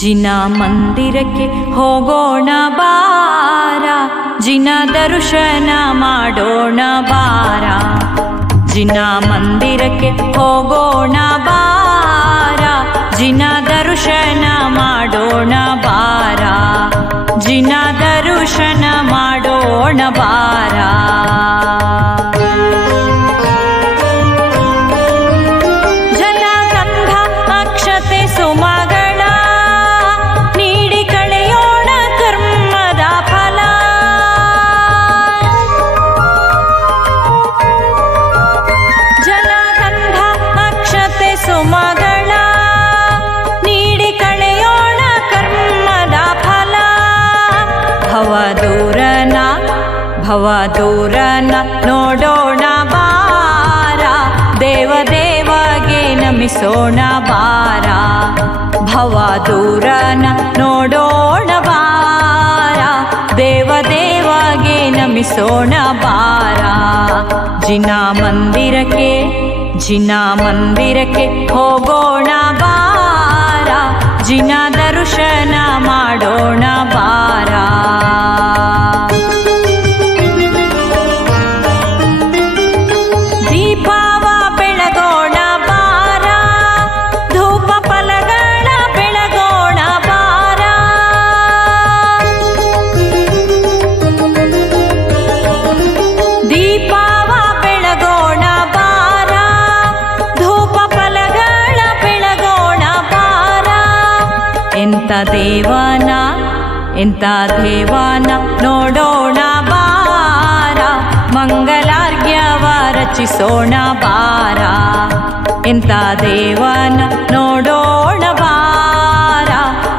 ಜಿನ ಮಂದಿರಕ್ಕೆ ಹೋಗೋಣ ಬಾರ ಜಿನ ದರ್ಶನ ಮಾಡೋಣ ಬಾರ ಜಿನ ಮಂದಿರಕ್ಕೆ ಹೋಗೋಣ ಬಾರ ಜಿನ ದರ್ಶನ ಮಾಡೋಣ ಬಾರ ಜಿನ ಭವ ದೂರನ ನೋಡೋಣ ಬಾರ. ದೇವದೇವಗೆ ನಮಿಸೋಣ ಬಾರ. ಭವಧೂರನ ನೋಡೋಣ ಬಾರ. ದೇವದೇವಗೆ ನಮಿಸೋಣ ಬಾರ. ಜಿನ ಮಂದಿರಕ್ಕೆ ಜಿನ ಮಂದಿರಕ್ಕೆ ಹೋಗೋಣ ಬಾರ. ಜಿನ ದರ್ಶನ ಮಾಡೋಣ ಬಾರ. ಎಂತ ದೇವನ ಎಂತ ದೇವನ, ನೋಡೋಣ ಬಾರ ಮಂಗಲಾರ್ಘ್ಯವ ರಚಿಸೋಣ ಬಾರ. ಎಂತ ದೇವನ, ನೋಡೋಣ ಬಾರ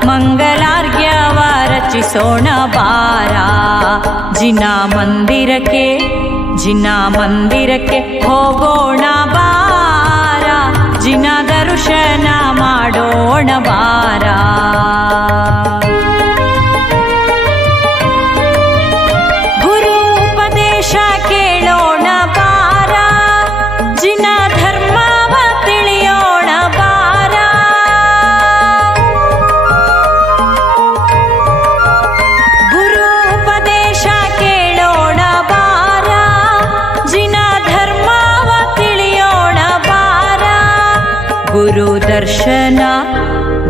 ಮಂಗಲಾರ್ಘ್ಯವ ರಚಿಸೋಣ ಬಾರ. ಜಿನ ಮಂದಿರಕ್ಕೆ ಜಿನ ಮಂದಿರಕ್ಕೆ ಹೋಗೋಣ ಬಾರ ಜಿನ ದರ್ಶನ ಮಾಡೋಣ ಬಾರ. ದರ್ಶನ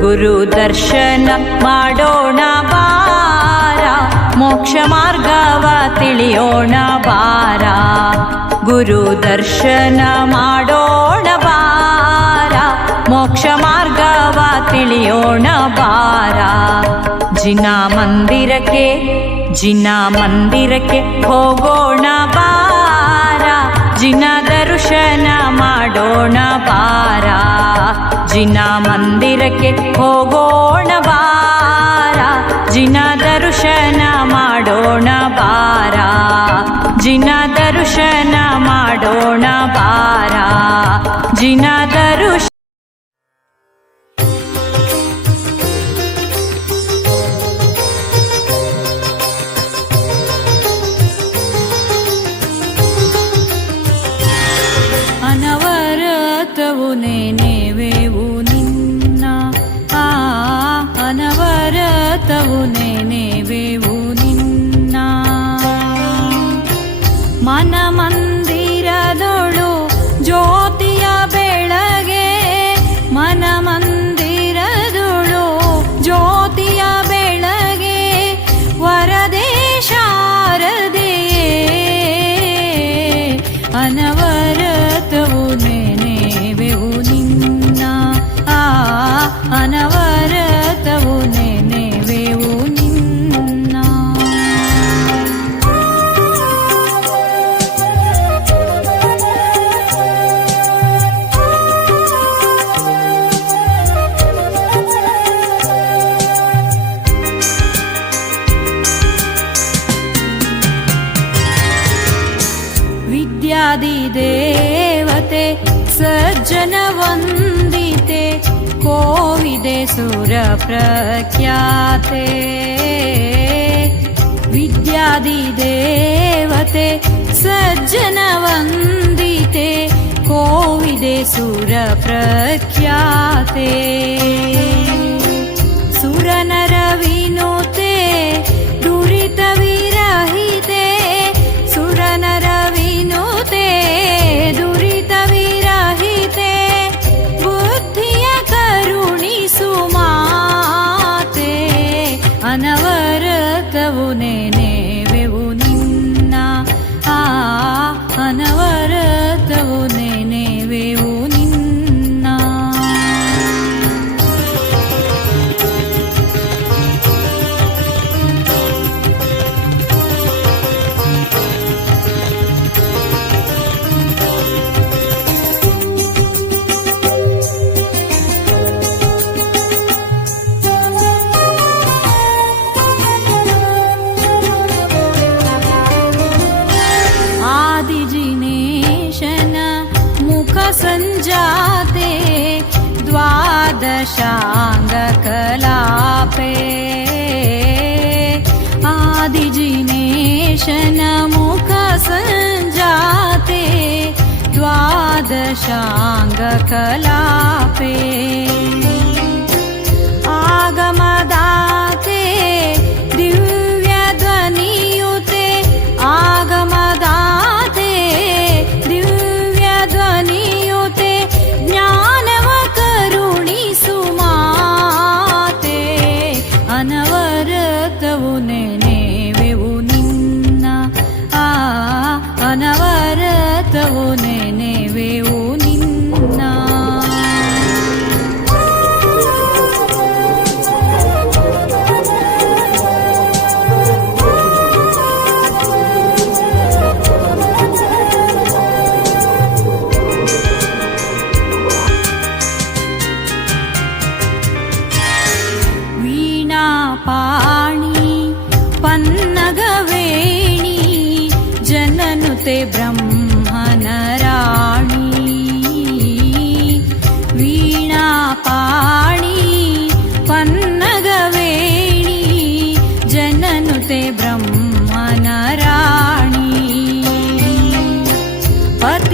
ಗುರು ದರ್ಶನ ಮಾಡೋಣ ಬಾರ ಮೋಕ್ಷ ಮಾರ್ಗವ ತಿಳಿಯೋಣ ಬಾರ ಗುರು ದರ್ಶನ ಮಾಡೋಣ ಬಾರ ಮೋಕ್ಷ ಮಾರ್ಗವ ತಿಳಿಯೋಣ ಬಾರ ಜಿನ ಮಂದಿರಕ್ಕೆ ಜಿನ ಮಂದಿರಕ್ಕೆ ಹೋಗೋಣ ಬಾರ ಜಿನ ದರ್ಶನ ಮಾಡೋಣ ಬಾರ ಜಿನ ಮಂದಿರಕ್ಕೆ ಹೋಗೋಣ ಬಾರ. ಜಿನ ದರ್ಶನ ಮಾಡೋಣ ಬಾರ. ಜಿನ ದರ್ಶನ ಮಾಡೋಣ ಬಾರ. ಜಿನ ದರ್ಶ सुरप्रख्याते। विद्यादिदेवते सज्जनवन्दिते कोविदेसुरप्रख्याते शाङ्गकलापे कलापे आदिजिनेशनमुकसञ्जाते द्वादशाङ्गकलापे।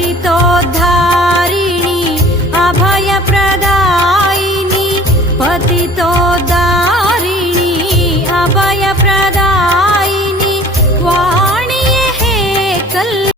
হরিতধা